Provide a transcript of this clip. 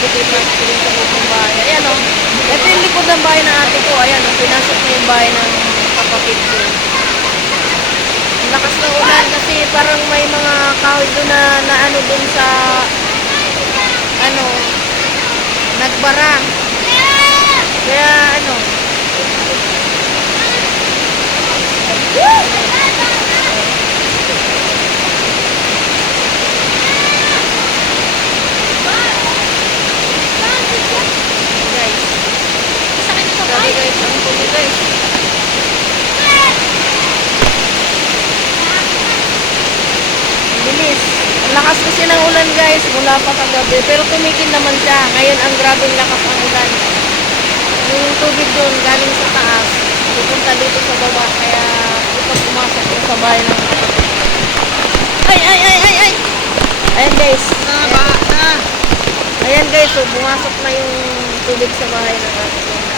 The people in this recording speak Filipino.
nagtitipag din sa loob ng bahay. Ayan o. Ito yung likod ng bahay ng ate ko. Ayan o. Pinasok na yung bahay ng kapatid ko. Ang lakas ng ulan kasi parang may mga kahoy doon na ano doon sa ano nagbara. Kaya ano. Sabi guys, ang tubig guys. Ang bilis. Ang lakas kasi ng ulan guys, mula pa kagabi. Pero tumigil naman siya. Ngayon ang grabing lakas ang ulan. Yung tubig doon galing sa taas, pupunta dito sa baba. Kaya ito pumasok yung sa bahay ng kapatid. Ay! Ayan guys. Ayan guys, so bumasok na yung tubig sa bahay ng kapatid.